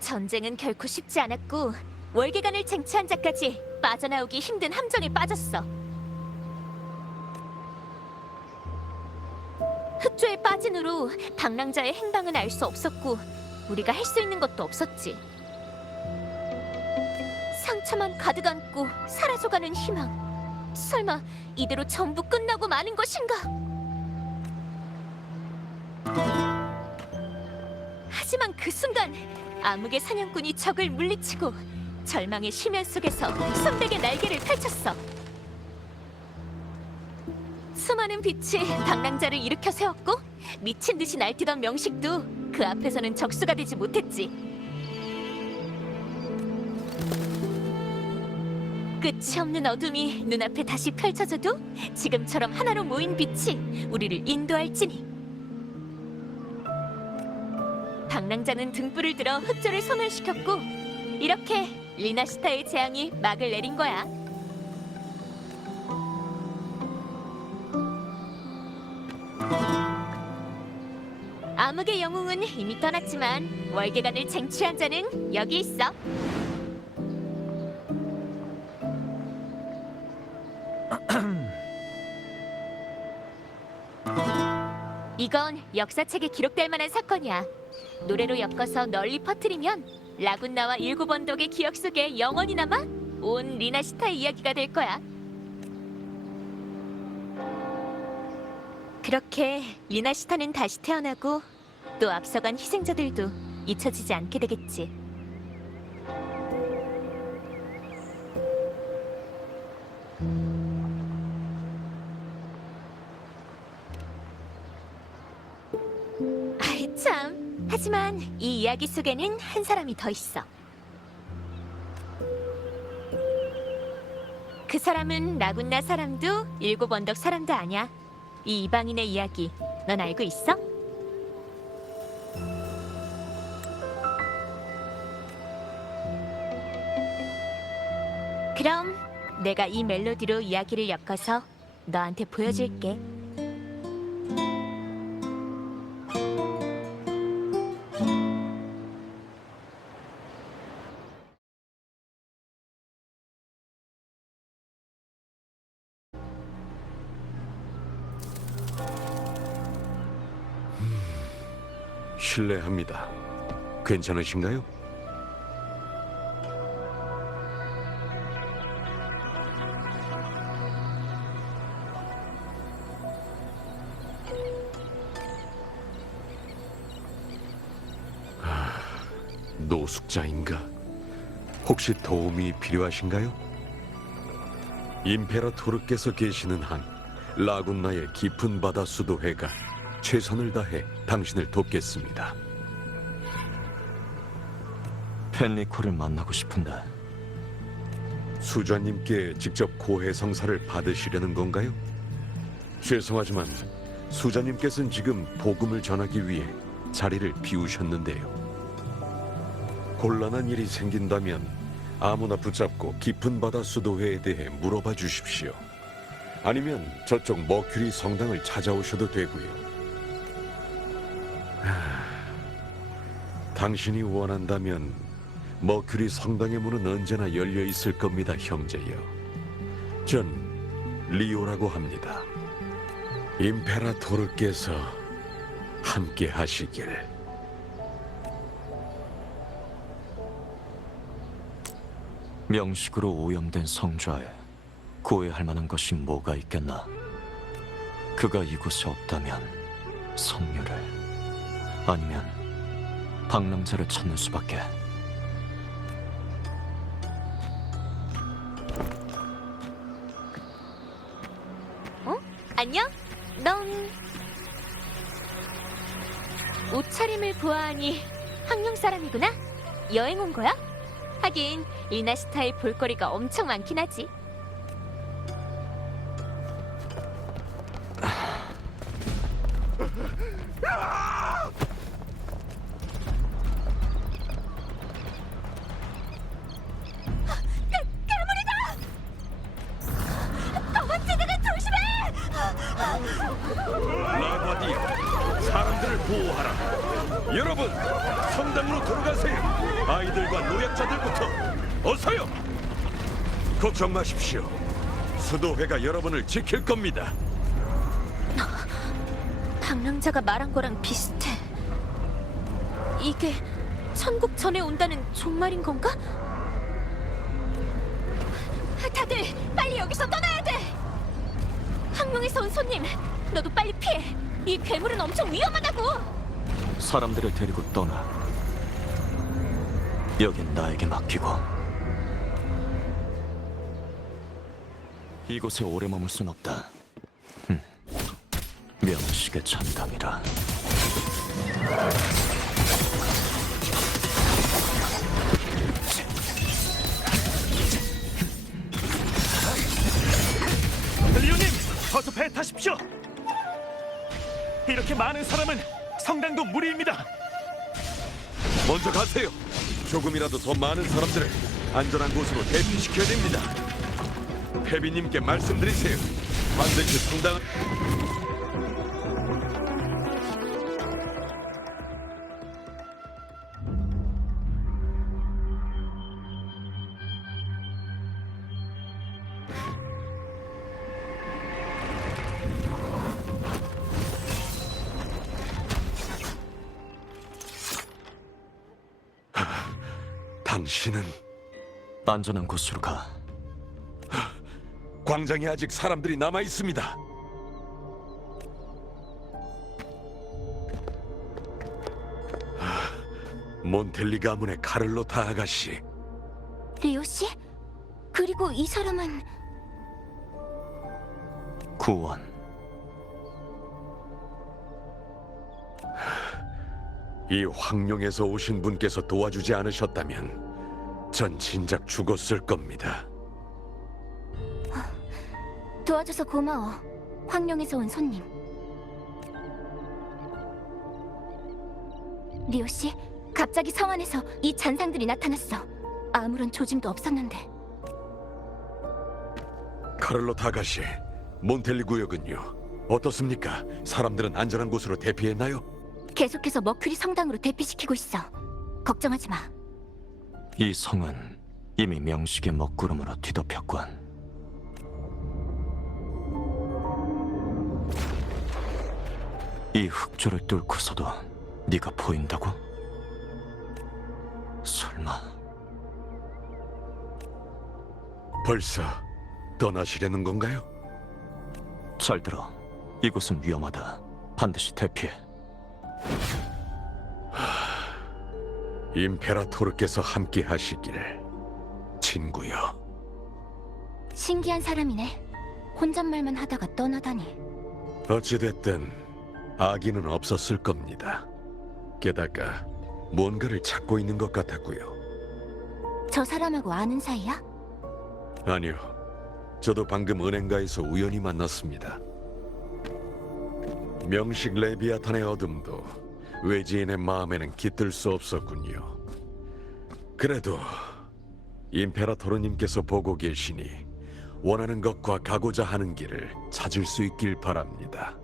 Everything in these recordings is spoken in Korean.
전쟁은 결코 쉽지 않았고 월계관을 쟁취한 자까지 빠져나오기 힘든 함정에 빠졌어. 흑조에 빠진 후로 방랑자의 행방은 알 수 없었고 우리가 할 수 있는 것도 없었지. 상처만 가득 안고 사라져가는 희망. 설마 이대로 전부 끝나고 마는 것인가? 하지만 그 순간 암흑의 사냥꾼이 적을 물리치고 절망의 심연 속에서 선백의 날개를 펼쳤어. 수많은 빛이 방랑자를 일으켜 세웠고 미친 듯이 날뛰던 명식도 그 앞에서는 적수가 되지 못했지. 끝이 없는 어둠이 눈앞에 다시 펼쳐져도 지금처럼 하나로 모인 빛이 우리를 인도할지니. 방랑자는 등불을 들어 흑조를 소멸시켰고 이렇게 리나시타의 재앙이 막을 내린 거야. 암흑의 영웅은 이미 떠났지만 월계관을 쟁취한 자는 여기 있어. 이건 역사책에 기록될 만한 사건이야. 노래로 엮어서 널리 퍼뜨리면 라군나와 일곱 언덕의 기억 속에 영원히 남아 온 리나시타의 이야기가 될 거야. 그렇게 리나시타는 다시 태어나고 또 앞서간 희생자들도 잊혀지지 않게 되겠지. 아이 참. 하지만 이 이야기 속에는 한 사람이 더 있어. 그 사람은 라군나 사람도 일곱 언덕 사람도 아니야. 이 이방인의 이야기 넌 알고 있어? 그럼 내가 이 멜로디로 이야기를 엮어서 너한테 보여줄게. 실례합니다. 괜찮으신가요? 노숙자인가? 혹시 도움이 필요하신가요? 임페라토르께서 계시는 한 라군나의 깊은 바다 수도회가 최선을 다해 당신을 돕겠습니다. 펜리코를 만나고 싶은데. 수자님께 직접 고해 성사를 받으시려는 건가요? 죄송하지만 수자님께서는 지금 복음을 전하기 위해 자리를 비우셨는데요. 곤란한 일이 생긴다면 아무나 붙잡고 깊은 바다 수도회에 대해 물어봐 주십시오. 아니면 저쪽 머큐리 성당을 찾아오셔도 되고요. 당신이 원한다면 머큐리 성당의 문은 언제나 열려 있을 겁니다, 형제여. 전 리오라고 합니다. 임페라토르께서 함께 하시길. 명식으로 오염된 성좌에 고해할 만한 것이 뭐가 있겠나? 그가 이곳에 없다면 성녀를, 아니면 방랑자를 찾는 수밖에. 어? 안녕? 넌 옷차림을 보아하니 황룡 사람이구나? 여행 온 거야? 하긴 리나시타의 볼거리가 엄청 많긴 하지. 라바디아, 사람들을 보호하라. 여러분, 성당으로 들어가세요. 아이들과 노약자들부터 어서요. 걱정 마십시오. 수도회가 여러분을 지킬 겁니다. 방랑자가 말한 거랑 비슷해. 이게 천국 전에 온다는 종말인 건가? 다들 빨리 여기서 떠나야 돼. 항명에서 온 손님, 너도 빨리 피해. 이 괴물은 엄청 위험하다고. 사람들을 데리고 떠나. 여긴 나에게 맡기고. 이곳에 오래 머물 순 없다. 명식의 참담이라. 리오님, 어서 배 타십시오. 이렇게 많은 사람은 성당도 무리입니다. 먼저 가세요. 조금이라도 더 많은 사람들을 안전한 곳으로 대피시켜야 됩니다. 페비님께 말씀드리세요. 반드시 성당... 당신은 안전한 곳으로 가. 광장에 아직 사람들이 남아 있습니다. 몬텔리 가문의 카를로타 아가씨. 리오 씨? 그리고 이 사람은 구원. 이 황룡에서 오신 분께서 도와주지 않으셨다면 전 진작 죽었을 겁니다. 도와줘서 고마워. 황룡에서 온 손님. 리오 씨, 갑자기 성 안에서 이 잔상들이 나타났어. 아무런 조짐도 없었는데. 카를로타 아가씨, 몬텔리 구역은요? 어떻습니까? 사람들은 안전한 곳으로 대피했나요? 계속해서 머큐리 성당으로 대피시키고 있어. 걱정하지 마. 이 성은 이미 명식의 먹구름으로 뒤덮였군. 이 흑조를 뚫고서도 네가 보인다고? 설마 벌써 떠나시려는 건가요? 잘 들어. 이곳은 위험하다. 반드시 대피해. 임페라토르께서 함께 하시길, 친구여. 신기한 사람이네. 혼잣말만 하다가 떠나다니. 어찌됐든 악의는 없었을 겁니다. 게다가 뭔가를 찾고 있는 것 같았고요. 저 사람하고 아는 사이야? 아니요, 저도 방금 은행가에서 우연히 만났습니다. 명식 레비아탄의 어둠도 외지인의 마음에는 깃들 수 없었군요. 그래도 임페라토르님께서 보고 계시니 원하는 것과 가고자 하는 길을 찾을 수 있길 바랍니다.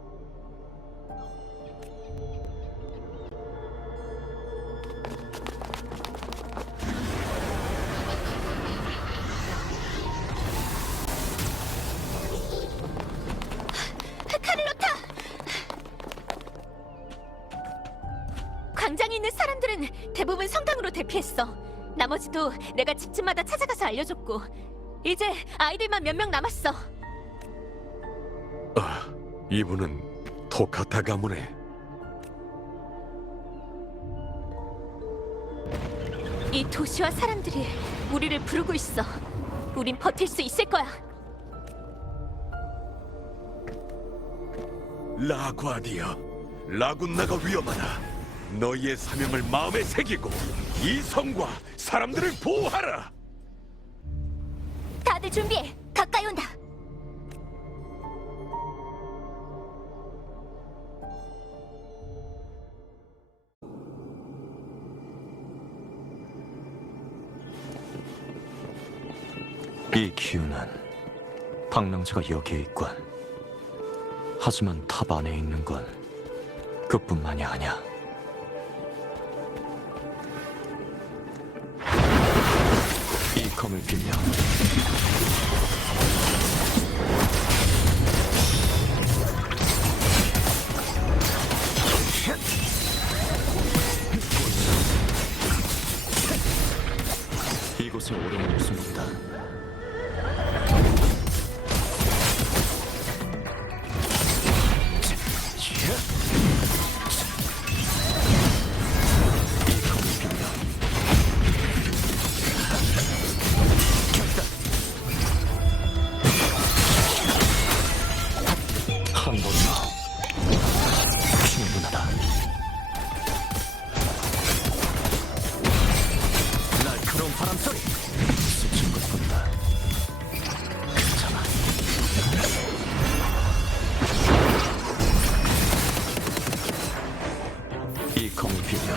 카를로타! 광장에 있는 사람들은 대부분 성당으로 대피했어. 나머지도 내가 집집마다 찾아가서 알려줬고, 이제 아이들만 몇 명 남았어. 이분은 토카타 가문의... 이 도시와 사람들이 우리를 부르고 있어. 우린 버틸 수 있을 거야. 라과디아, 라군나가 위험하다. 너희의 사명을 마음에 새기고 이 성과 사람들을 보호하라. 다들 준비해. 가까이 온다. 이 기운은 방랑자가 여기에 있군. 하지만 탑 안에 있는 건 그뿐만이 아니야. 이 검을 빌려 이곳에 오래 머물 수 없다. 이 검을 빌려 한 번더 충분하다. 날카로운 바람소리 스친 것뿐이다. 괜찮아. 이 검을 빌려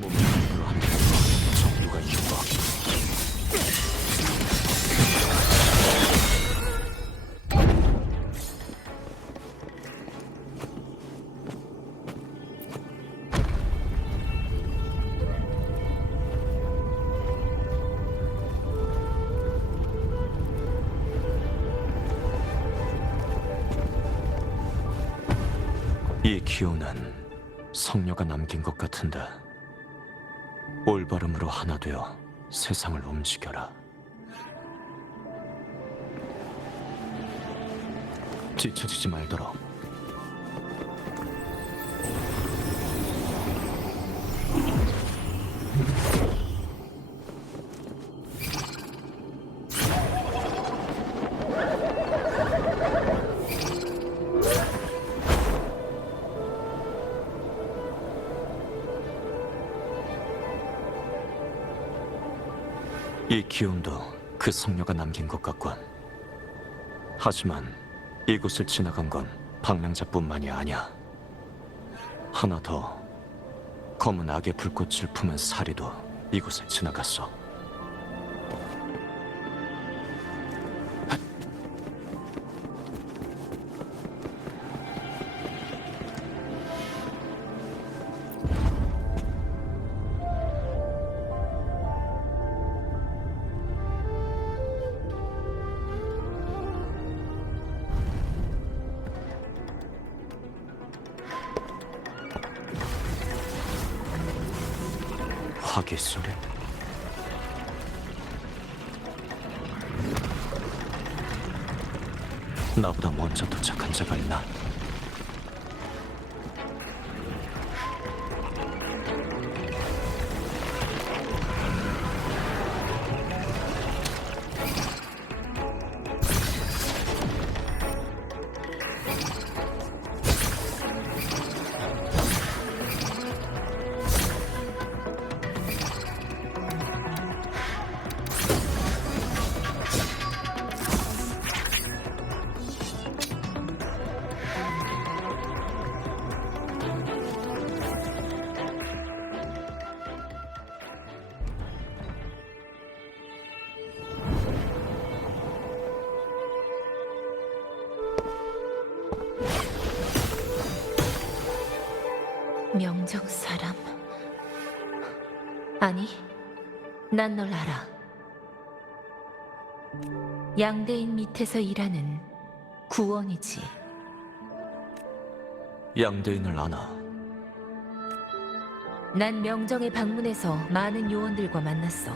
몸을 함부로 하는 정도가 있고 이 기운은 성녀가 남긴 것 같은데 올바름으로 하나 되어 세상을 움직여라. 지쳐지지 말도록. 이 기운도 그 성녀가 남긴 것 같군. 하지만 이곳을 지나간 건 방랑자뿐만이 아니야. 하나 더, 검은 악의 불꽃을 품은 사리도 이곳을 지나갔어. 화기 소리? 나보다 먼저 도착한 자가 있나? 명정 사람? 아니, 난 널 알아. 양대인 밑에서 일하는 구원이지. 양대인을 아나. 난 명정의 방문에서 많은 요원들과 만났어.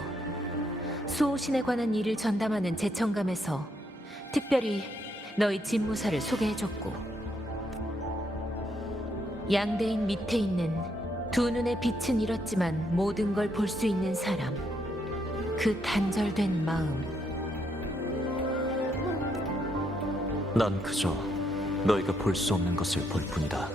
수호신에 관한 일을 전담하는 제청감에서 특별히 너희 집무사를 소개해줬고, 양대인 밑에 있는 두 눈의 빛은 잃었지만 모든 걸 볼 수 있는 사람, 그 단절된 마음. 난 그저 너희가 볼 수 없는 것을 볼 뿐이다.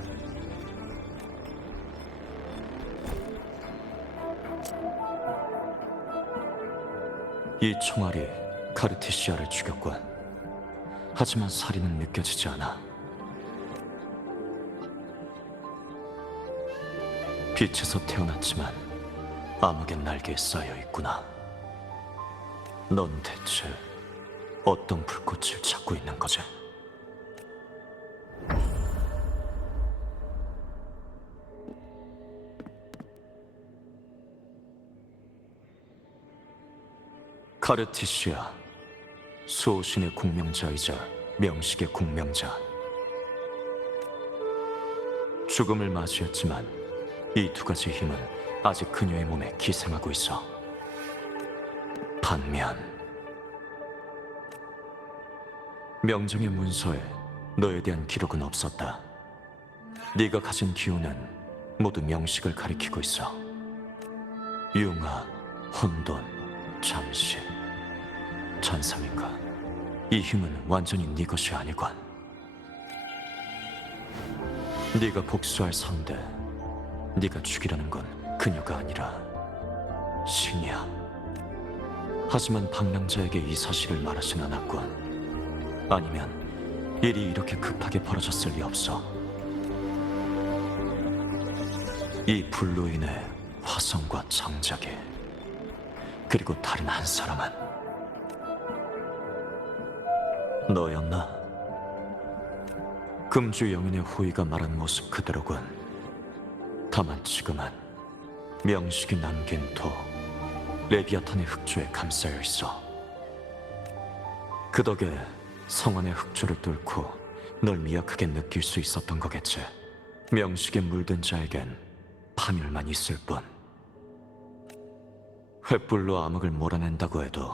이 총알이 카르티시아를 죽였군. 하지만 살인은 느껴지지 않아. 빛에서 태어났지만 암흑의 날개에 쌓여 있구나. 넌 대체 어떤 불꽃을 찾고 있는 거야? 거지? 카르티시아, 수호신의 공명자이자 명식의 공명자. 죽음을 맞이했지만 이 두 가지 힘은 아직 그녀의 몸에 기생하고 있어. 반면 명정의 문서에 너에 대한 기록은 없었다. 네가 가진 기운은 모두 명식을 가리키고 있어. 융화, 혼돈, 잠시, 잔상인가? 이 힘은 완전히 네 것이 아니건. 네가 복수할 상대, 네가 죽이라는 건 그녀가 아니라 신이야. 하지만 방랑자에게 이 사실을 말하진 않았군. 아니면 일이 이렇게 급하게 벌어졌을 리 없어. 이 불로 인해 화성과 장작이, 그리고 다른 한 사람은 너였나? 금주 영인의 호의가 말한 모습 그대로군. 다만 지금은 명식이 남긴 도 레비아탄의 흑조에 감싸여 있어. 그 덕에 성안의 흑조를 뚫고 널 미약하게 느낄 수 있었던 거겠지. 명식에 물든 자에겐 파멸만 있을 뿐. 횃불로 암흑을 몰아낸다고 해도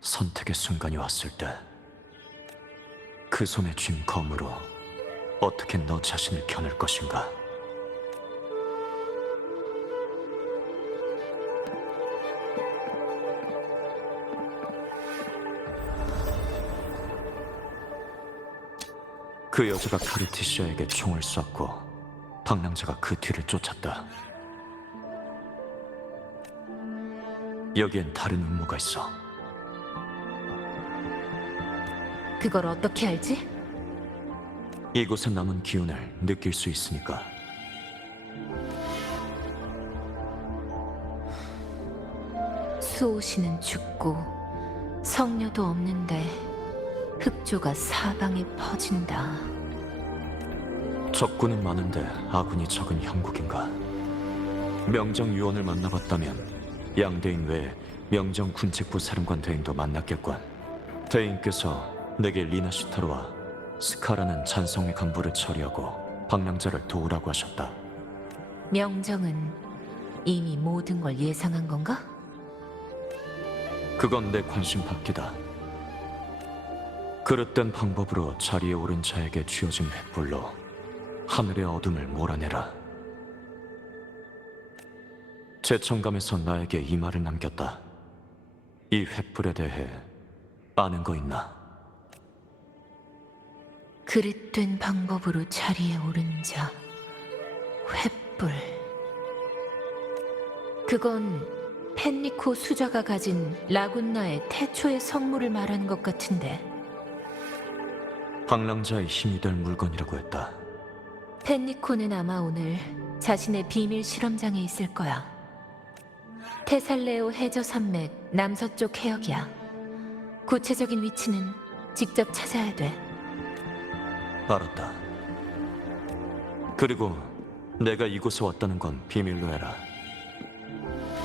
선택의 순간이 왔을 때 그 손에 쥔 검으로 어떻게 너 자신을 겨눌 것인가? 그 여자가 카르티시아에게 총을 쐈고 방랑자가 그 뒤를 쫓았다. 여기엔 다른 음모가 있어. 그걸 어떻게 알지? 이곳에 남은 기운을 느낄 수 있으니까. 수호신은 죽고 성녀도 없는데 흑조가 사방에 퍼진다. 적군은 많은데 아군이 적은 형국인가? 명정 유언을 만나봤다면 양대인 외에 명정 군책부 사령관 대인도 만났겠군. 대인께서 내게 리나시타로와 스카라는 잔성의 간부를 처리하고 방랑자를 도우라고 하셨다. 명정은 이미 모든 걸 예상한 건가? 그건 내 관심 밖이다. 그릇된 방법으로 자리에 오른 자에게 쥐어진 횃불로 하늘의 어둠을 몰아내라. 제청감에서 나에게 이 말을 남겼다. 이 횃불에 대해 아는 거 있나? 그릇된 방법으로 자리에 오른 자, 횃불. 그건 펜리코 수자가 가진 라군나의 태초의 성물을 말하는 것 같은데. 방랑자의 힘이 될 물건이라고 했다. 펜리코는 아마 오늘 자신의 비밀 실험장에 있을 거야. 테살레오 해저 산맥 남서쪽 해역이야. 구체적인 위치는 직접 찾아야 돼. 알았다. 그리고 내가 이곳에 왔다는 건 비밀로 해라.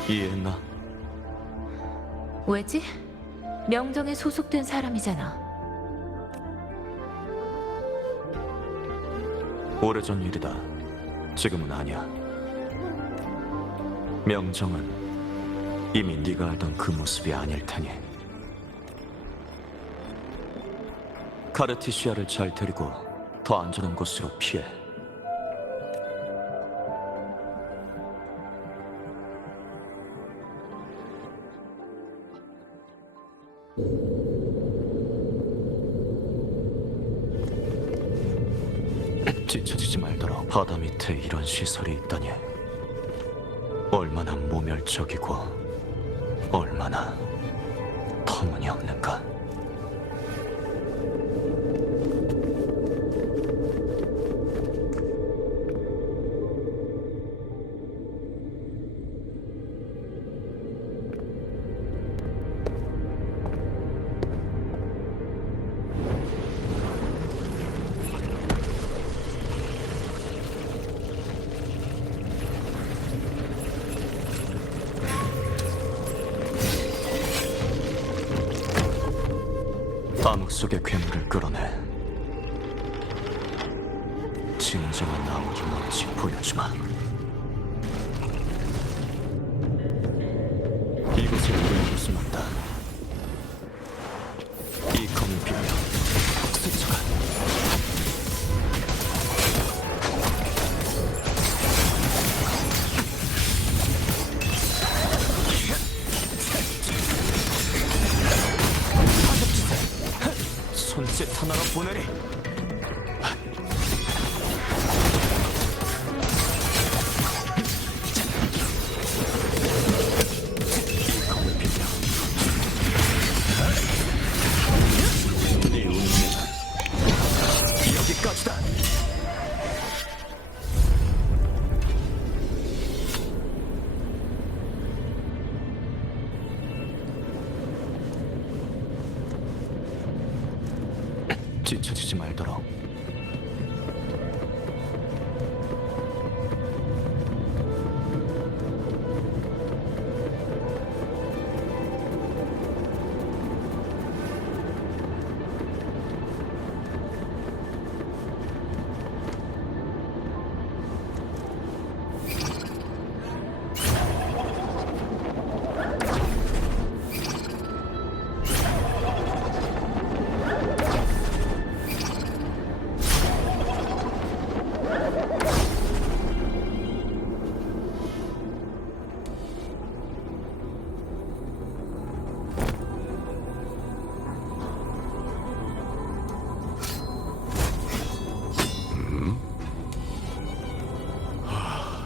이해했나? 왜지? 명정에 소속된 사람이잖아. 오래전 일이다. 지금은 아니야. 명정은 이미 네가 알던 그 모습이 아닐 테니. 카르티시아를 잘 데리고 더 안전한 곳으로 피해. 지쳐지지 말도록. 바다 밑에 이런 시설이 있다니. 얼마나 모멸적이고 얼마나 터무니없는가. 암흑 속의 괴물을 끌어내. 진정한 암흑이 뭔지 보여주마. 이곳에 우리는 숨었다. 이 검을 빌며 스쳐가. 손짓 하나로 보내리. 이 검을 빌며 네 운명은 여기까지다. 지쳐지지 말도록.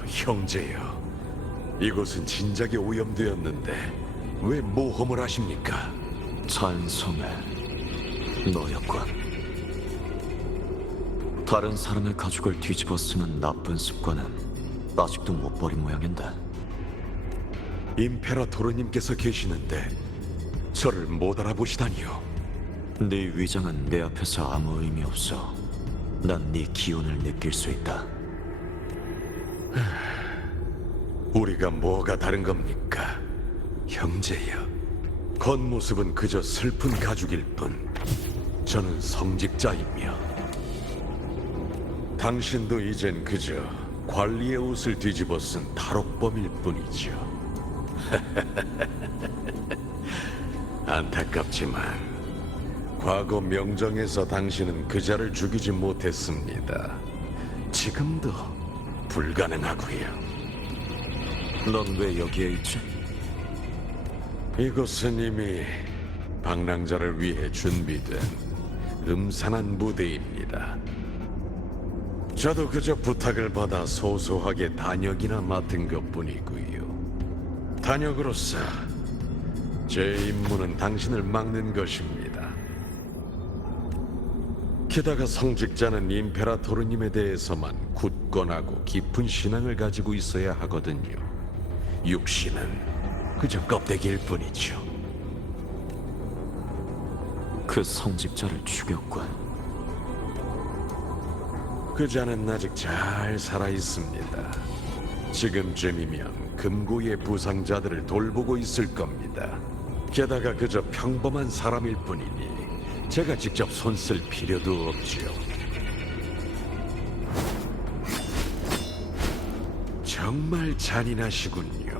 형제여, 이곳은 진작에 오염되었는데 왜 모험을 하십니까? 찬송해 너였군. 다른 사람의 가죽을 뒤집어 쓰는 나쁜 습관은 아직도 못 버린 모양인데. 임페라토르님께서 계시는데 저를 못 알아보시다니요. 네 위장은 내 앞에서 아무 의미 없어. 난 네 기운을 느낄 수 있다. 우리가 뭐가 다른 겁니까? 형제여, 겉모습은 그저 슬픈 가죽일 뿐 저는 성직자이며 당신도 이젠 그저 관리의 옷을 뒤집어 쓴 탈옥범일 뿐이죠. 안타깝지만 과거 명정에서 당신은 그자를 죽이지 못했습니다. 지금도 불가능하고요. 넌 왜 여기에 있지? 이곳은 이미 방랑자를 위해 준비된 음산한 무대입니다. 저도 그저 부탁을 받아 소소하게 단역이나 맡은 것뿐이고요. 단역으로서 제 임무는 당신을 막는 것입니다. 게다가 성직자는 임페라토르님에 대해서만 굳건하고 깊은 신앙을 가지고 있어야 하거든요. 육신은 그저 껍데기일 뿐이죠. 그 성직자를 죽였군. 그자는 아직 잘 살아 있습니다. 지금쯤이면 금고의 부상자들을 돌보고 있을 겁니다. 게다가 그저 평범한 사람일 뿐이니 제가 직접 손 쓸 필요도 없지요. 정말 잔인하시군요.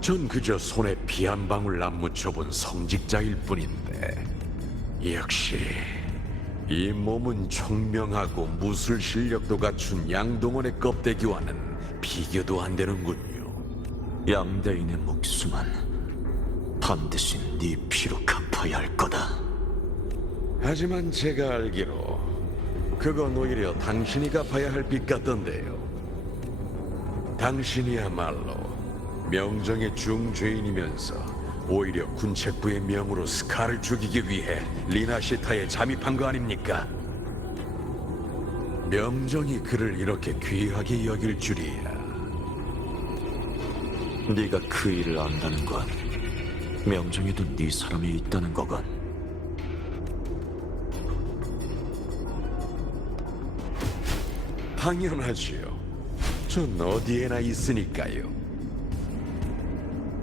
전 그저 손에 피 한 방울 안 묻혀본 성직자일 뿐인데 역시 이 몸은 총명하고 무술 실력도 갖춘 양동원의 껍데기와는 비교도 안 되는군요. 양대인의 목숨은 반드시 네 피로 갚아야 할 거다. 하지만 제가 알기로 그건 오히려 당신이 갚아야 할 빚 같던데요. 당신이야말로 명정의 중죄인이면서 오히려 군책부의 명으로 스카를 죽이기 위해 리나시타에 잠입한 거 아닙니까? 명정이 그를 이렇게 귀하게 여길 줄이야. 네가 그 일을 안다는 건 명정에도 네 사람이 있다는 거건. 당연하지요. 전 어디에나 있으니까요.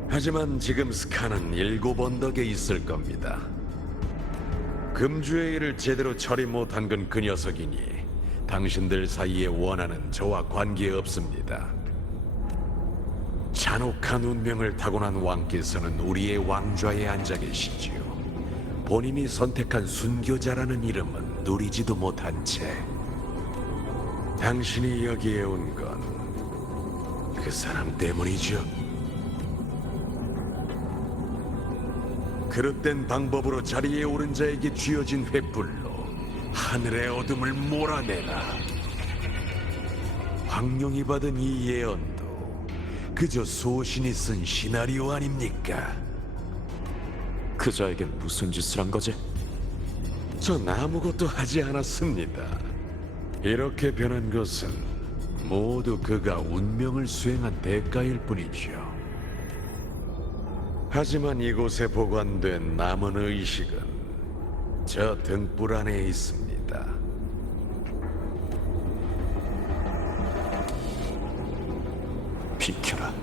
하지만 지금 스카는 7 언덕에 있을 겁니다. 금주의 일을 제대로 처리 못한 건 그 녀석이니 당신들 사이에 원하는 저와 관계없습니다. 잔혹한 운명을 타고난 왕께서는 우리의 왕좌에 앉아 계시지요. 본인이 선택한 순교자라는 이름은 누리지도 못한 채 당신이 여기에 온 건 그 사람 때문이죠. 그릇된 방법으로 자리에 오른 자에게 쥐어진 횃불로 하늘의 어둠을 몰아내라. 황룡이 받은 이 예언도 그저 소신이 쓴 시나리오 아닙니까? 그자에게 무슨 짓을 한 거지? 전 아무것도 하지 않았습니다. 이렇게 변한 것은 모두 그가 운명을 수행한 대가일 뿐이죠. 하지만 이곳에 보관된 남은 의식은 저 등불 안에 있습니다. 비켜라.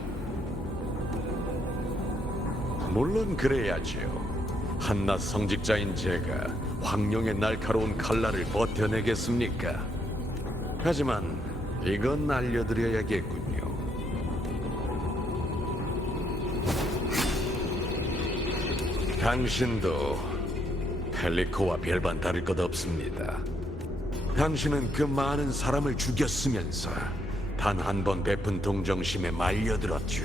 물론 그래야지요. 한낱 성직자인 제가 황룡의 날카로운 칼날을 버텨내겠습니까? 하지만 이건 알려드려야겠군요. 당신도 펠리코와 별반 다를 것 없습니다. 당신은 그 많은 사람을 죽였으면서 단 한 번 베푼 동정심에 말려들었죠.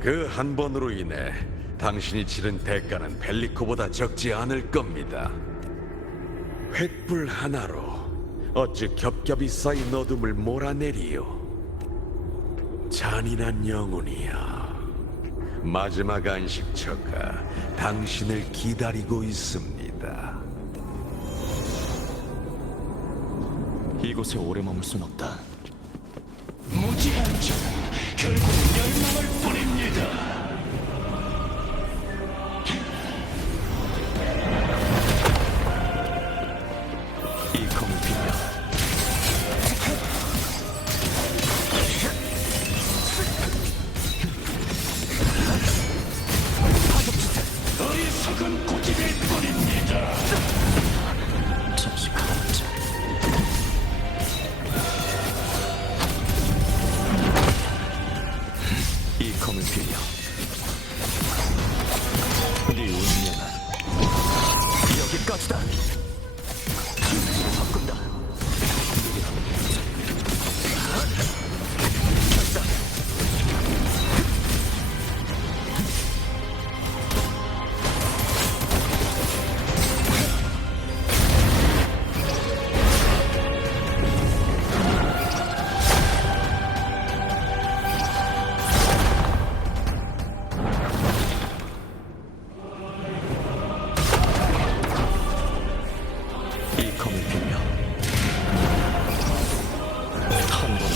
그 한 번으로 인해 당신이 치른 대가는 펠리코보다 적지 않을 겁니다. 횃불 하나로 어찌 겹겹이 쌓인 어둠을 몰아내리요. 잔인한 영혼이야. 마지막 안식처가 당신을 기다리고 있습니다. 이곳에 오래 머물 순 없다. 무지한 자는 결국 멸망을 뿌립니다. 이 검을 빌려. 어리석은 고집일 뿐입니다. 잠시 가라앉자. 이 검을 빌려. 네 운명은 여기까지다. 바꾼다. 이 검을 빌려. 한 번만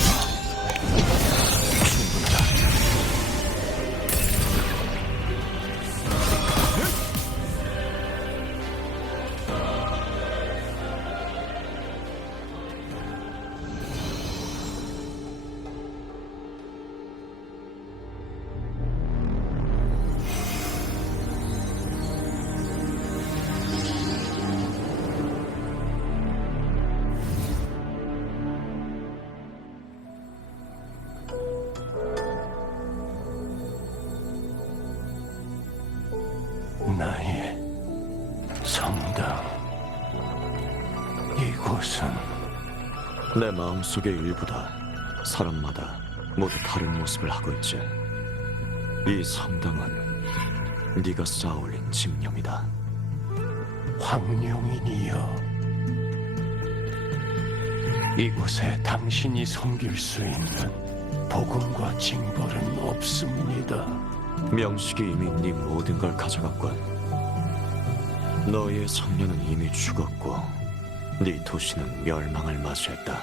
충분하다. 나의 성당. 이곳은 내 마음속의 일부다. 사람마다 모두 다른 모습을 하고 있지. 이 성당은 네가 쌓아올린 집념이다. 황룡이니여. 이곳에 당신이 섬길 수 있는 복음과 징벌은 없습니다. 명식이 이미 네 모든 걸 가져갔군. 너의 성녀는 이미 죽었고 네 도시는 멸망을 맞이했다.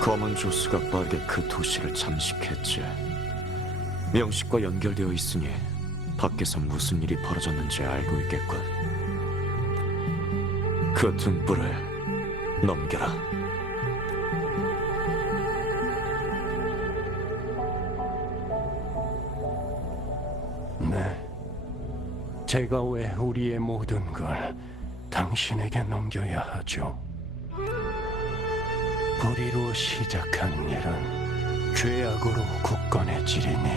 검은 조수가 빠르게 그 도시를 잠식했지. 명식과 연결되어 있으니 밖에서 무슨 일이 벌어졌는지 알고 있겠군. 그 등불을 넘겨라. 네, 제가 왜 우리의 모든 걸 당신에게 넘겨야 하죠? 불의로 시작한 일은 죄악으로 굳건해지리니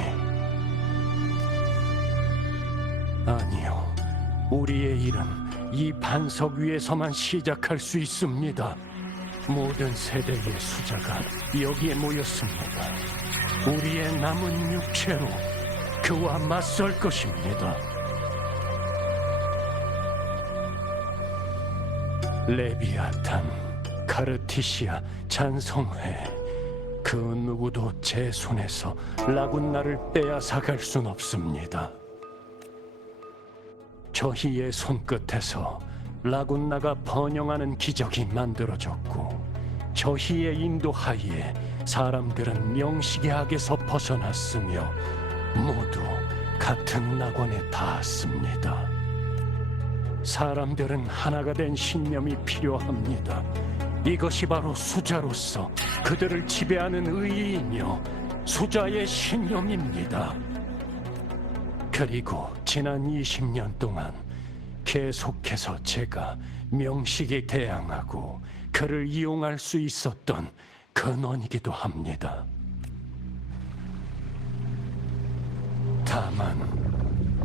아니요, 우리의 일은 이 반석 위에서만 시작할 수 있습니다. 모든 세대의 수자가 여기에 모였습니다. 우리의 남은 육체로 그와 맞설 것입니다. 레비아탄, 카르티시아, 찬성회, 그 누구도 제 손에서 라군나를 빼앗아갈 순 없습니다. 저희의 손끝에서 라군나가 번영하는 기적이 만들어졌고 저희의 인도하에 사람들은 명식의 악에서 벗어났으며 모두 같은 낙원에 닿았습니다. 사람들은 하나가 된 신념이 필요합니다. 이것이 바로 수자로서 그들을 지배하는 의의이며 수자의 신념입니다. 그리고 지난 20년 동안 계속해서 제가 명식에 대항하고 그를 이용할 수 있었던 근원이기도 합니다. 다만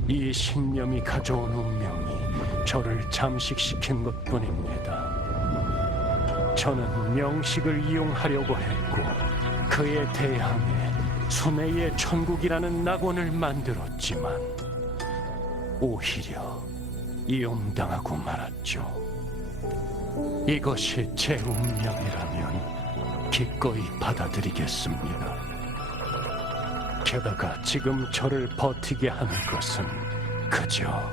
이 신념이 가져온 운명이 저를 잠식시킨 것뿐입니다. 저는 명식을 이용하려고 했고 그에 대항해 수메의 천국이라는 낙원을 만들었지만 오히려 이용당하고 말았죠. 이것이 제 운명이라면 기꺼이 받아들이겠습니다. 게다가 지금 저를 버티게 하는 것은 그저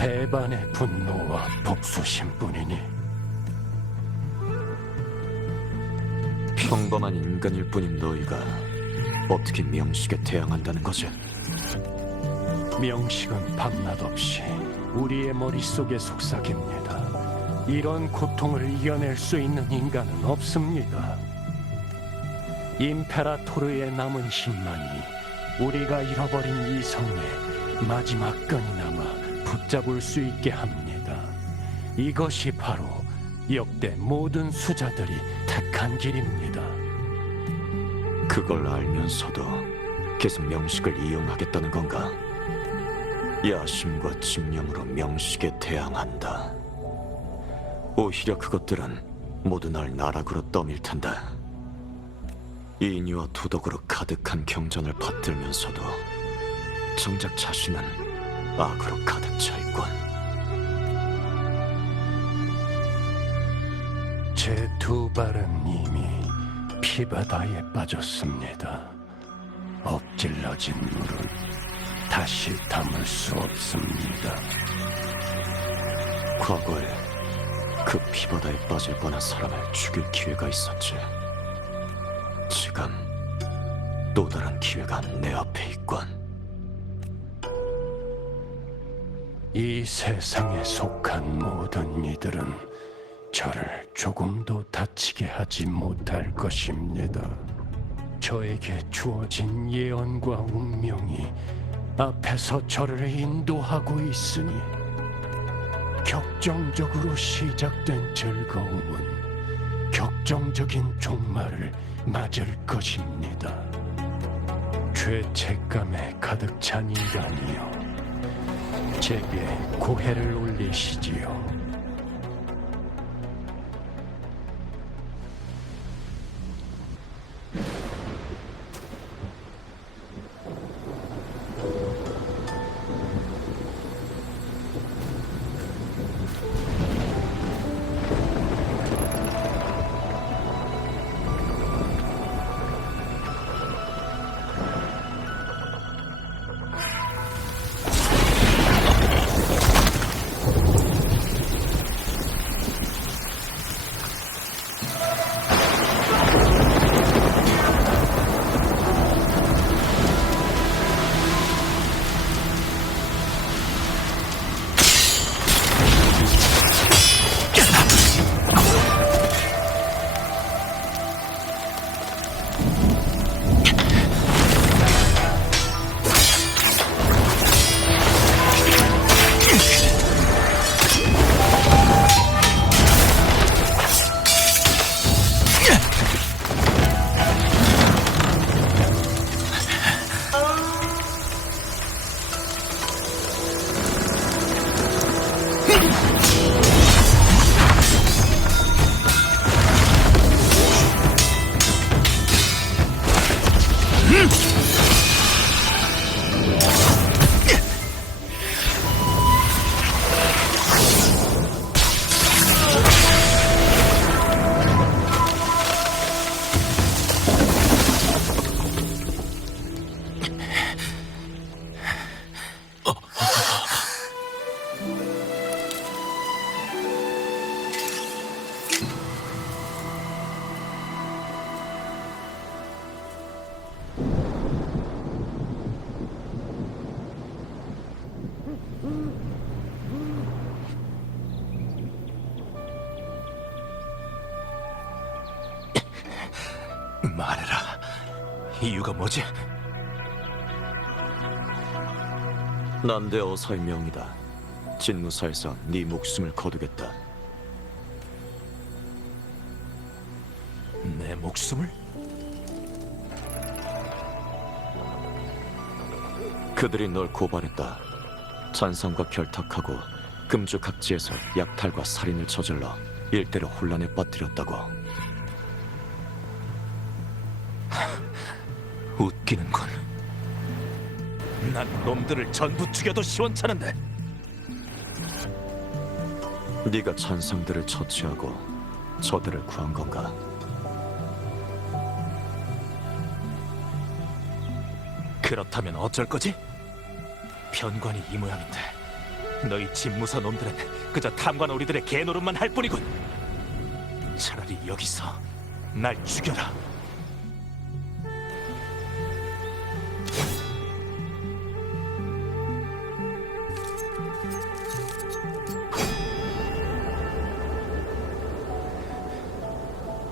배반의 분노와 복수심뿐이니 평범한 인간일 뿐인 너희가 어떻게 명식에 대항한다는 거지? 명식은 밤낮 없이 우리의 머릿속에 속삭입니다. 이런 고통을 이겨낼 수 있는 인간은 없습니다. 임페라토르의 남은 힘만이 우리가 잃어버린 이 성의 마지막 끈이나마 붙잡을 수 있게 합니다. 이것이 바로 역대 모든 수자들이 택한 길입니다. 그걸 알면서도 계속 명식을 이용하겠다는 건가? 야심과 집념으로 명식에 대항한다. 오히려 그것들은 모두 날 나락으로 떠밀 텐데 인유와 도덕으로 가득한 경전을 받들면서도 정작 자신은 악으로 가득 차 있군. 제 두 발은 이미 피바다에 빠졌습니다. 엎질러진 물은 다시 담을 수 없습니다. 과거에 그 피바다에 빠질 뻔한 사람을 죽일 기회가 있었지. 지금 또 다른 기회가 내 앞에 있군. 이 세상에 속한 모든 이들은 저를 조금도 다치게 하지 못할 것입니다. 저에게 주어진 예언과 운명이 앞에서 저를 인도하고 있으니 격정적으로 시작된 즐거움은 격정적인 종말을 맞을 것입니다. 죄책감에 가득 찬 인간이여, 제게 고해를 올리시지요. 말해라. 이유가 뭐지? 난데 어사의 명이다. 진무사에서 네 목숨을 거두겠다. 내 목숨을? 그들이 널 고발했다. 잔상과 결탁하고 금주 각지에서 약탈과 살인을 저질러 일대를 혼란에 빠뜨렸다고. 웃기는군. 난 놈들을 전부 죽여도 시원찮은데. 네가 잔상들을 처치하고 저들을 구한 건가? 그렇다면 어쩔 거지? 편관이 이 모양인데 너희 집무사 놈들은 그저 탐관오리들의 개노릇만 할 뿐이군. 차라리 여기서 날 죽여라.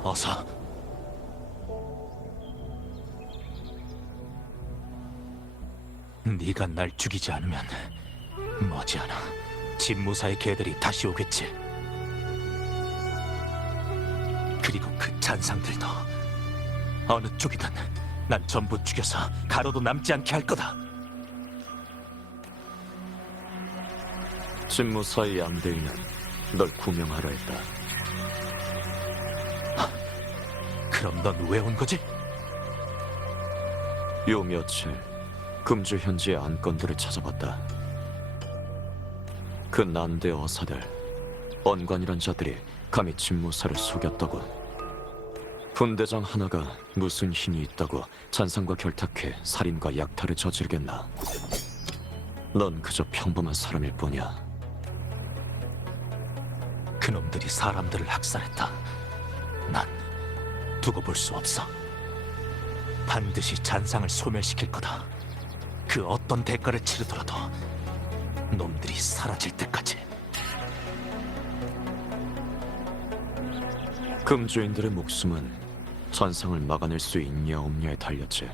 어서. 네가 날 죽이지 않으면 머지않아 집무사의 개들이 다시 오겠지. 그리고 그 잔상들도 어느 쪽이든 난 전부 죽여서 가로도 남지 않게 할 거다. 진무사의 양대인은 널 구명하려 했다. 그럼 넌 왜 온 거지? 요 며칠 금주 현지의 안건들을 찾아봤다. 그 난대 어사들, 언관이란 자들이 감히 진무사를 속였다고. 분대장 하나가 무슨 힘이 있다고 잔상과 결탁해 살인과 약탈을 저지르겠나. 넌 그저 평범한 사람일 뿐이야. 그놈들이 사람들을 학살했다. 난 두고 볼 수 없어. 반드시 잔상을 소멸시킬 거다. 그 어떤 대가를 치르더라도 놈들이 사라질 때까지. 금주인들의 목숨은 잔상을 막아낼 수 있냐 없냐에 달렸지.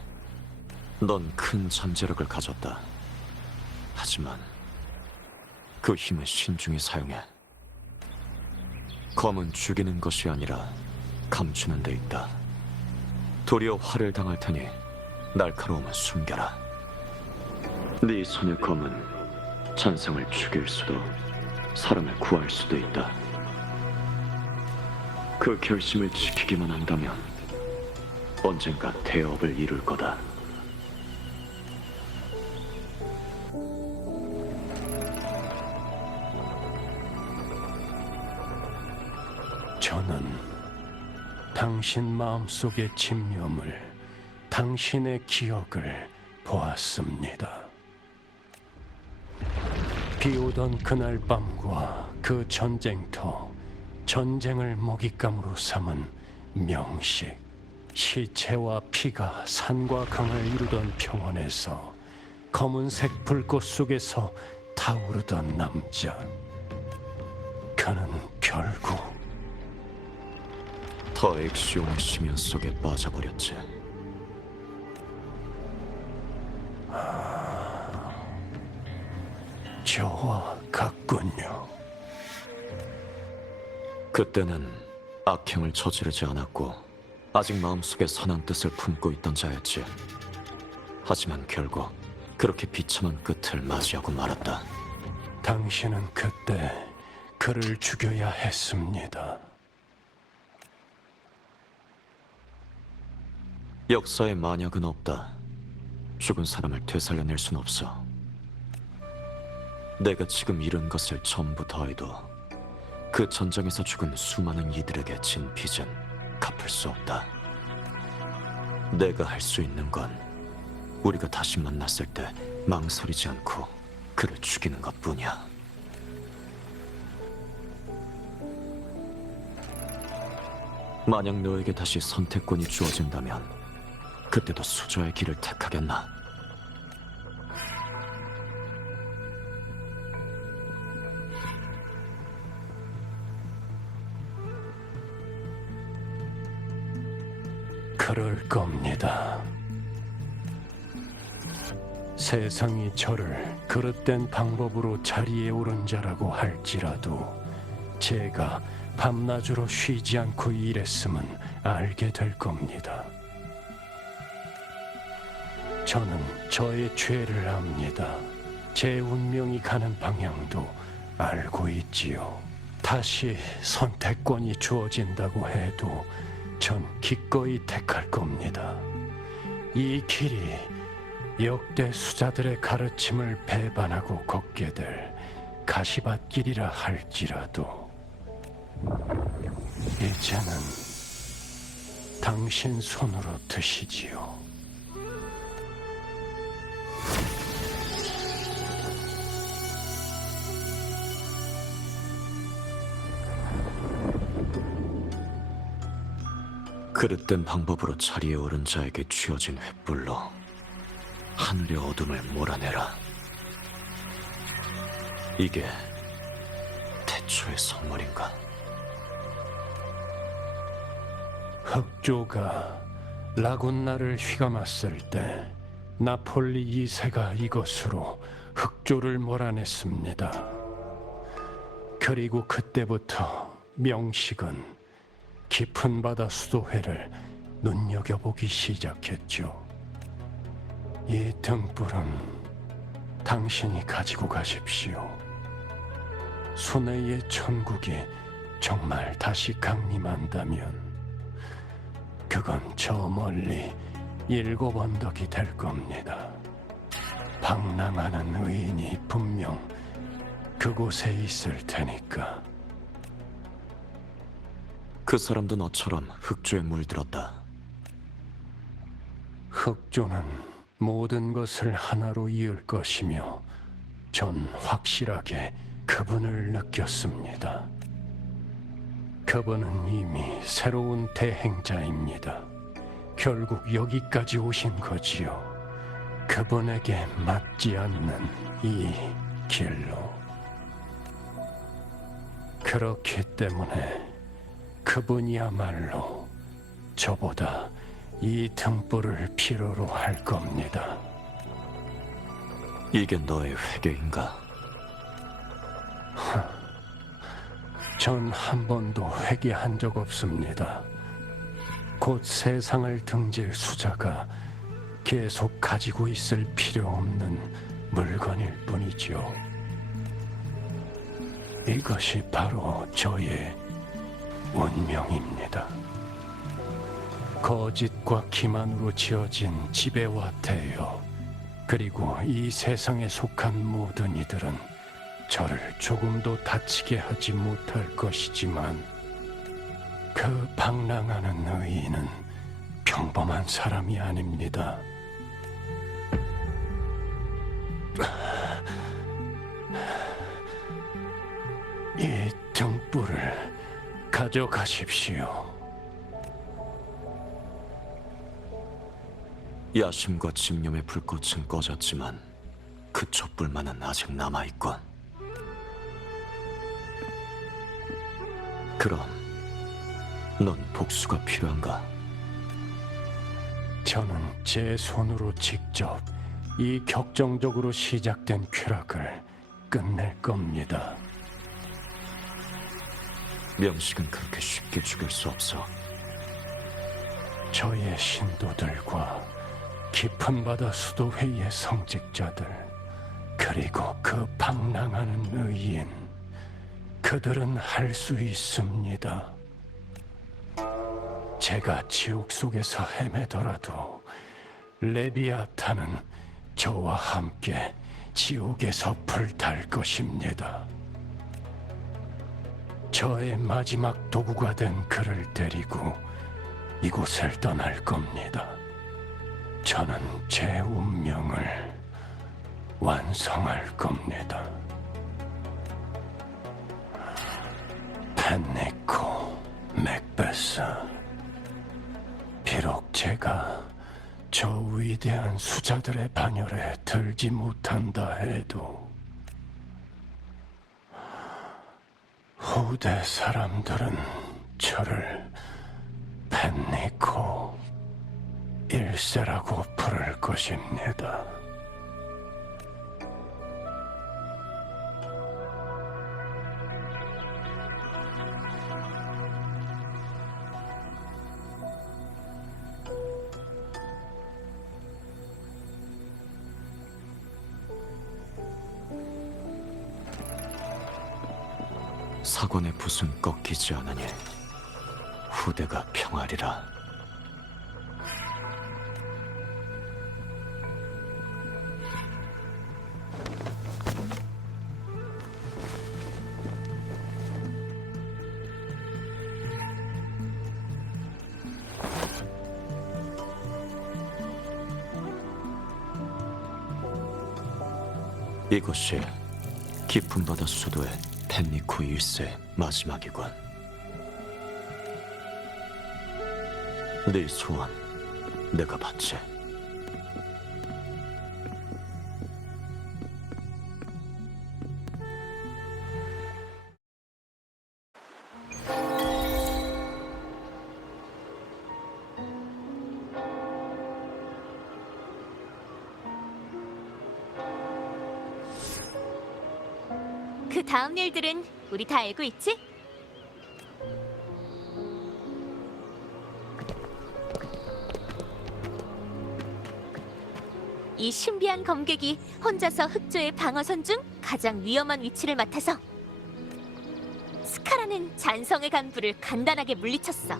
넌 큰 잠재력을 가졌다. 하지만 그 힘을 신중히 사용해. 검은 죽이는 것이 아니라 감추는 데 있다. 도리어 화를 당할 테니 날카로움은 숨겨라. 네 손의 검은 잔상을 죽일 수도 사람을 구할 수도 있다. 그 결심을 지키기만 한다면 언젠가 대업을 이룰 거다. 저는 당신 마음속의 집념을, 당신의 기억을 보았습니다. 비오던 그날 밤과 그 전쟁터, 전쟁을 먹잇감으로 삼은 명식, 시체와 피가 산과 강을 이루던 평원에서 검은색 불꽃 속에서 타오르던 남자. 그는 결국 더 엑시온의 심연 속에 빠져버렸지. 저와 같군요. 그때는 악행을 저지르지 않았고 아직 마음속에 선한 뜻을 품고 있던 자였지. 하지만 결국 그렇게 비참한 끝을 맞이하고 말았다. 당신은 그때 그를 죽여야 했습니다. 역사에 만약은 없다. 죽은 사람을 되살려낼 순 없어. 내가 지금 잃은 것을 전부 더해도 그 전쟁에서 죽은 수많은 이들에게 진 빚은 갚을 수 없다. 내가 할 수 있는 건 우리가 다시 만났을 때 망설이지 않고 그를 죽이는 것뿐이야. 만약 너에게 다시 선택권이 주어진다면 그때도 수저의 길을 택하겠나? 그럴 겁니다. 세상이 저를 그릇된 방법으로 자리에 오른 자라고 할지라도 제가 밤낮으로 쉬지 않고 일했음은 알게 될 겁니다. 저는 저의 죄를 압니다. 제 운명이 가는 방향도 알고 있지요. 다시 선택권이 주어진다고 해도 전 기꺼이 택할 겁니다. 이 길이 역대 수자들의 가르침을 배반하고 걷게 될 가시밭길이라 할지라도 이제는 당신 손으로 드시지요. 그릇된 방법으로 자리에 오른 자에게 쥐어진 횃불로 하늘의 어둠을 몰아내라. 이게 태초의 선물인가? 흑조가 라군나를 휘감았을 때 나폴리 2세가 이것으로 흑조를 몰아냈습니다. 그리고 그때부터 명식은 깊은 바다 수도회를 눈여겨보기 시작했죠. 이 등불은 당신이 가지고 가십시오. 순애의 천국이 정말 다시 강림한다면 그건 저 멀리 7 언덕이 될 겁니다. 방랑하는 의인이 분명 그곳에 있을 테니까. 그 사람도 너처럼 흑조에 물들었다. 흑조는 모든 것을 하나로 이을 것이며 전 확실하게 그분을 느꼈습니다. 그분은 이미 새로운 대행자입니다. 결국 여기까지 오신 거지요. 그분에게 맞지 않는 이 길로. 그렇기 때문에 그분이야말로 저보다 이 등불을 필요로 할 겁니다. 이게 너의 회개인가? 전 한 번도 회개한 적 없습니다. 곧 세상을 등질 수자가 계속 가지고 있을 필요 없는 물건일 뿐이죠. 이것이 바로 저의 운명입니다. 거짓과 기만으로 지어진 지배와 대여, 그리고 이 세상에 속한 모든 이들은 저를 조금도 다치게 하지 못할 것이지만 그 방랑하는 의인은 평범한 사람이 아닙니다. 이 등불을 가져가십시오. 야심과 집념의 불꽃은 꺼졌지만 그 촛불만은 아직 남아있군. 그럼 넌 복수가 필요한가? 저는 제 손으로 직접 이 격정적으로 시작된 쾌락을 끝낼 겁니다. 명식은 그렇게 쉽게 죽일 수 없어. 저의 신도들과 깊은 바다 수도회의 성직자들, 그리고 그 방랑하는 의인, 그들은 할 수 있습니다. 제가 지옥 속에서 헤매더라도 레비아탄은 저와 함께 지옥에서 불탈 것입니다. 저의 마지막 도구가 된 그를 데리고 이곳을 떠날 겁니다. 저는 제 운명을 완성할 겁니다. 펜니코 맥베스, 비록 제가 저 위대한 수자들의 반열에 들지 못한다 해도 후대 사람들은 저를 펜니코 열쇠라고 부를 것입니다. 사관의 붓은 꺾이지 않으니 후대가 평하리라. 이것이 깊은 바다 수도의 펜니코 1세 마지막이군. 네 소원 내가 받지. 그 다음 일들은 우리 다 알고 있지? 이 신비한 검객이 혼자서 흑조의 방어선 중 가장 위험한 위치를 맡아서 스카라는 잔성의 간부를 간단하게 물리쳤어.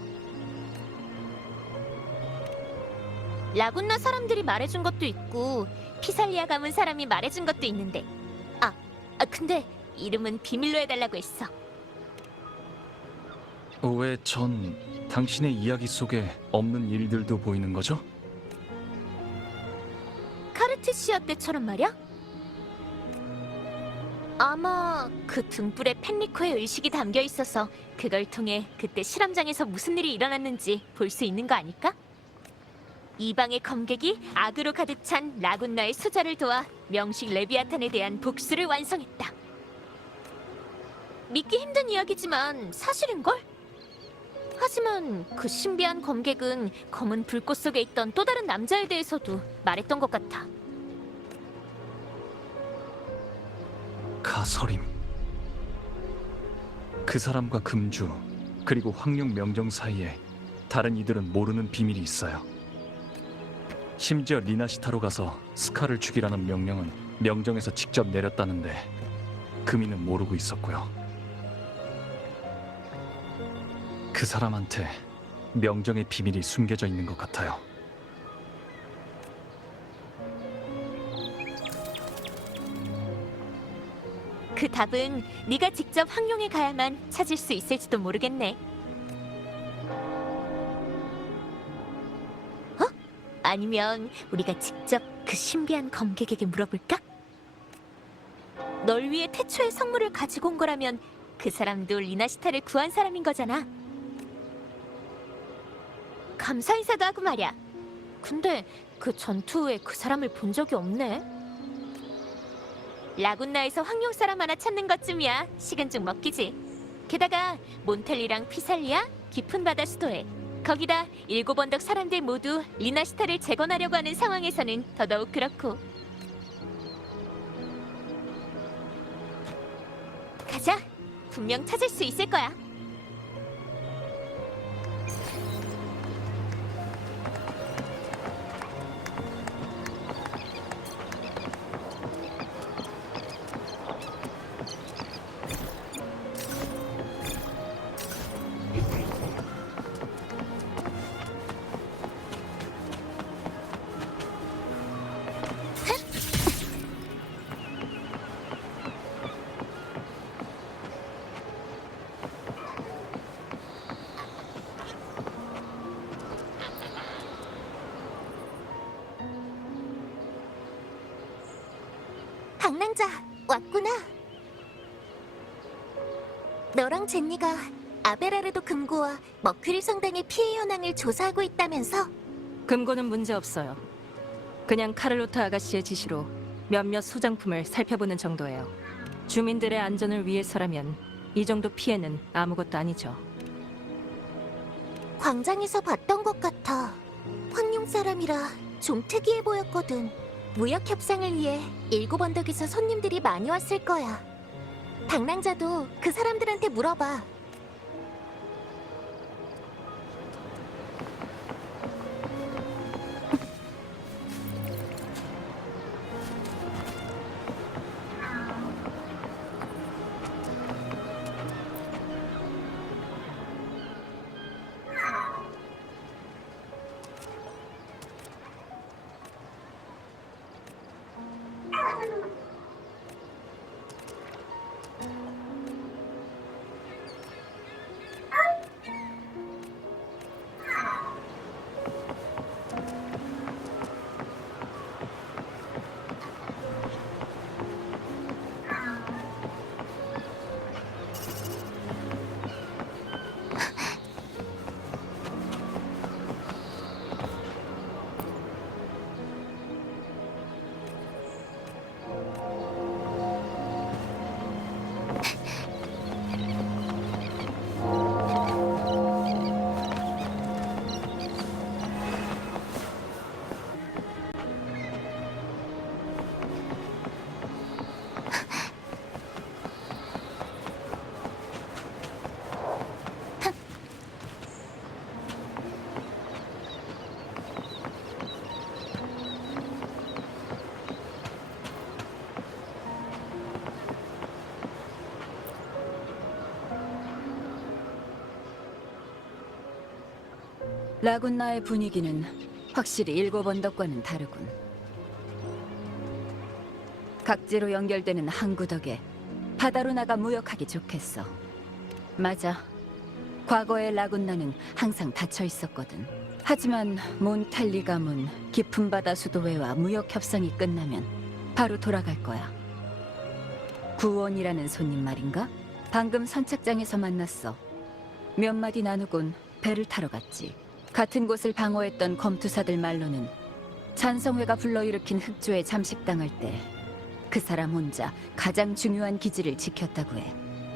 라군나 사람들이 말해준 것도 있고 피살리아 가문 사람이 말해준 것도 있는데 근데 이름은 비밀로 해달라고 했어. 왜 전 당신의 이야기 속에 없는 일들도 보이는 거죠? 카르티시아 때처럼 말이야? 아마 그 등불에 펜리코의 의식이 담겨 있어서 그걸 통해 그때 실험장에서 무슨 일이 일어났는지 볼 수 있는 거 아닐까? 이방의 검객이 악으로 가득 찬 라군나의 수자를 도와 명식 레비아탄에 대한 복수를 완성했다. 믿기 힘든 이야기지만 사실인걸? 하지만 그 신비한 검객은 검은 불꽃 속에 있던 또 다른 남자에 대해서도 말했던 것 같아. 가서림. 그 사람과 금주 그리고 황룡 명정 사이에 다른 이들은 모르는 비밀이 있어요. 심지어 리나시타로 가서 스카를 죽이라는 명령은 명정에서 직접 내렸다는데 금이는 모르고 있었고요. 그 사람한테 명정의 비밀이 숨겨져 있는 것 같아요. 그 답은 네가 직접 황룡에 가야만 찾을 수 있을지도 모르겠네. 아니면 우리가 직접 그 신비한 검객에게 물어볼까? 널 위해 태초의 성물을 가지고 온 거라면 그 사람도 리나시타를 구한 사람인 거잖아. 감사 인사도 하고 말이야. 근데 그 전투 후에 그 사람을 본 적이 없네. 라군나에서 황룡 사람 하나 찾는 것쯤이야 식은 죽 먹기지. 게다가 몬텔리랑 피살리아, 깊은 바다 수도에 거기다 7언덕 사람들 모두 리나시타를 재건하려고 하는 상황에서는 더더욱 그렇고. 가자. 분명 찾을 수 있을 거야. 방랑자 왔구나. 너랑 젠니가 아베라르도 금고와 머큐리 성당의 피해 현황을 조사하고 있다면서? 금고는 문제 없어요. 그냥 카를로트 아가씨의 지시로 몇몇 소장품을 살펴보는 정도예요. 주민들의 안전을 위해서라면 이 정도 피해는 아무것도 아니죠. 광장에서 봤던 것 같아. 황룡 사람이라 좀 특이해 보였거든. 무역 협상을 위해 일곱 언덕에서 손님들이 많이 왔을 거야. 방랑자도 그 사람들한테 물어봐. 라군나의 분위기는 확실히 일곱 언덕과는 다르군. 각지로 연결되는 항구 덕에 바다로 나가 무역하기 좋겠어. 맞아. 과거의 라군나는 항상 닫혀 있었거든. 하지만 몬탈리 가문 깊은 바다 수도회와 무역 협상이 끝나면 바로 돌아갈 거야. 구원이라는 손님 말인가? 방금 선착장에서 만났어. 몇 마디 나누곤 배를 타러 갔지. 같은 곳을 방어했던 검투사들 말로는 찬성회가 불러일으킨 흑조에 잠식당할 때 그 사람 혼자 가장 중요한 기지를 지켰다고 해.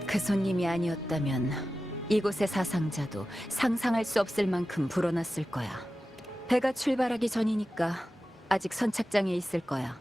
그 손님이 아니었다면 이곳의 사상자도 상상할 수 없을 만큼 불어났을 거야. 배가 출발하기 전이니까 아직 선착장에 있을 거야.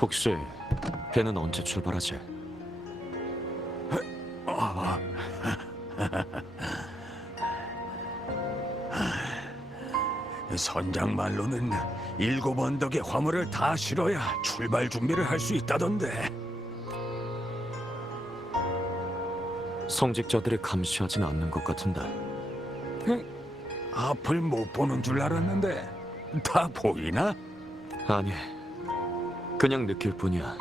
혹시 배는 언제 출발하지? 선장 말로는 7 언덕의 화물을 다 실어야 출발 준비를 할 수 있다던데. 성직자들이 감시하진 않는 것 같은데. 앞을 못 보는 줄 알았는데 다 보이나? 아니, 그냥 느낄 뿐이야.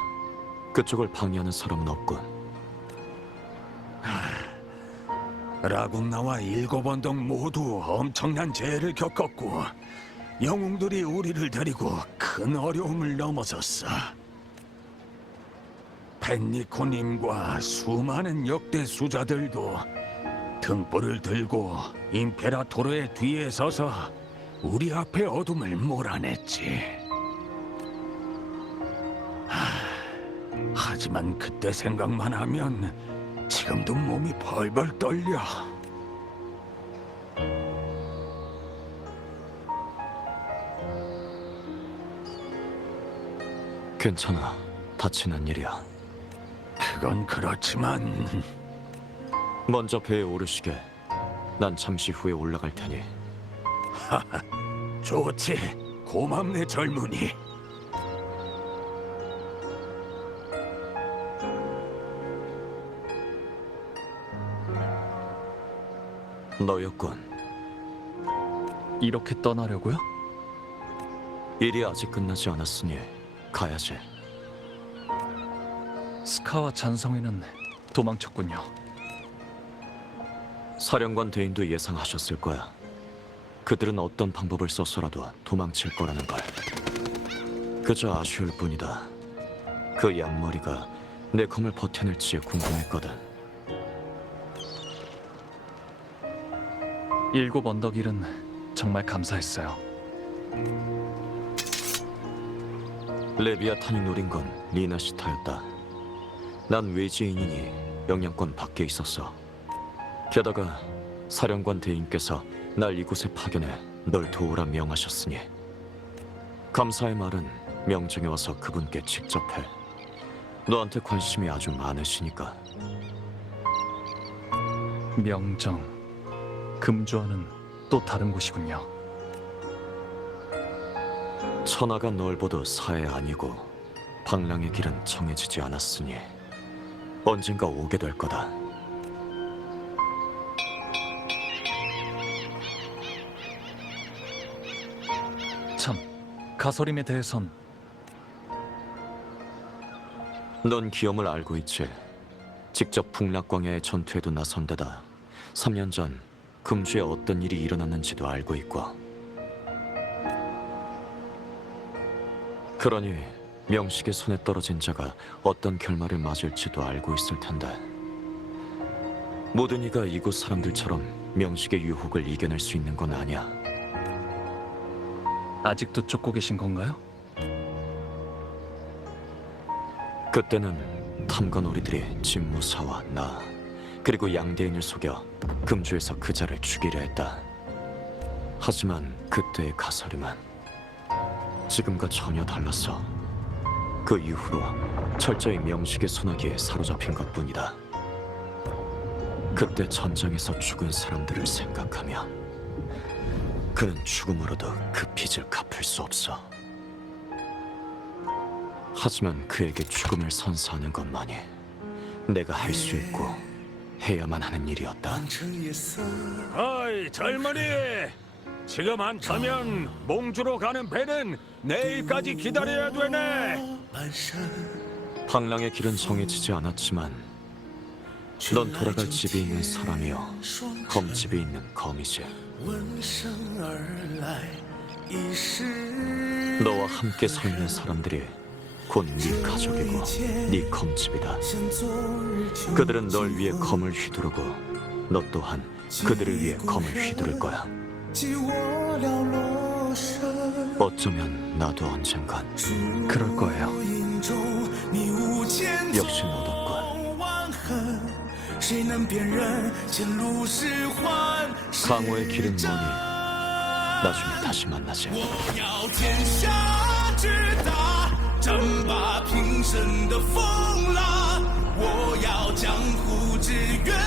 그쪽을 방해하는 사람은 없군. 라군나와 7 언덕 모두 엄청난 재해를 겪었고 영웅들이 우리를 데리고 큰 어려움을 넘어섰어. 펜니코님과 수많은 역대 수자들도 등불을 들고 임페라토르의 뒤에 서서 우리 앞에 어둠을 몰아냈지. 하지만 그때 생각만 하면 지금도 몸이 벌벌 떨려. 괜찮아. 다치는 일이야. 그건 그렇지만 먼저 배에 오르시게. 난 잠시 후에 올라갈 테니. 좋지. 고맙네 젊은이. 너였군. 이렇게 떠나려고요? 일이 아직 끝나지 않았으니 가야지. 스카와 잔성이는 도망쳤군요. 사령관 대인도 예상하셨을 거야. 그들은 어떤 방법을 써서라도 도망칠 거라는 걸. 그저 아쉬울 뿐이다. 그 양머리가 내 검을 버텨낼지 궁금했거든. 7 언덕 일은 정말 감사했어요. 레비아탄이 노린 건 리나시타였다. 난 외지인이니 영향권 밖에 있었어. 게다가 사령관 대인께서 날 이곳에 파견해 널 도우라 명하셨으니 감사의 말은 명정에 와서 그분께 직접 해. 너한테 관심이 아주 많으시니까. 명정, 금주와는 또 다른 곳이군요. 천하가 넓어도 사해 아니고 방랑의 길은 정해지지 않았으니 언젠가 오게 될 거다. 참, 가서림에 대해선 넌 기염을 알고 있지. 직접 북락광야의 전투에도 나선 데다 3년 전 금주에 어떤 일이 일어났는지도 알고 있고. 그러니 명식의 손에 떨어진 자가 어떤 결말을 맞을지도 알고 있을 텐데. 모든 이가 이곳 사람들처럼 명식의 유혹을 이겨낼 수 있는 건 아니야. 아직도 쫓고 계신 건가요? 그때는 탐관오리들이 진무사와 나 그리고 양대인을 속여 금주에서 그 자를 죽이려 했다. 하지만 그때의 가설임은 지금과 전혀 달랐어. 그 이후로 철저히 명식의 소나기에 사로잡힌 것뿐이다. 그때 전장에서 죽은 사람들을 생각하며 그는 죽음으로도 그 빚을 갚을 수 없어. 하지만 그에게 죽음을 선사하는 것만이 내가 할 수 있고 해야만 하는 일이었다. 어이 젊은이, 지금 안 타면 몽주로 가는 배는 내일까지 기다려야 되네. 방랑의 길은 정해지지 않았지만 넌 돌아갈 집이 있는 사람이요 검집이 있는 검이지. 너와 함께 서 있는 사람들이 곧 네 가족이고 네 검집이다. 그들은 널 위해 검을 휘두르고 너 또한 그들을 위해 검을 휘두를 거야. 어쩌면 나도 언젠간 그럴 거예요. 역시 너답군. 강호의 길은 머니. 나중에 다시 만나자. 要天下之大，争霸平生的风浪，我要江湖之远。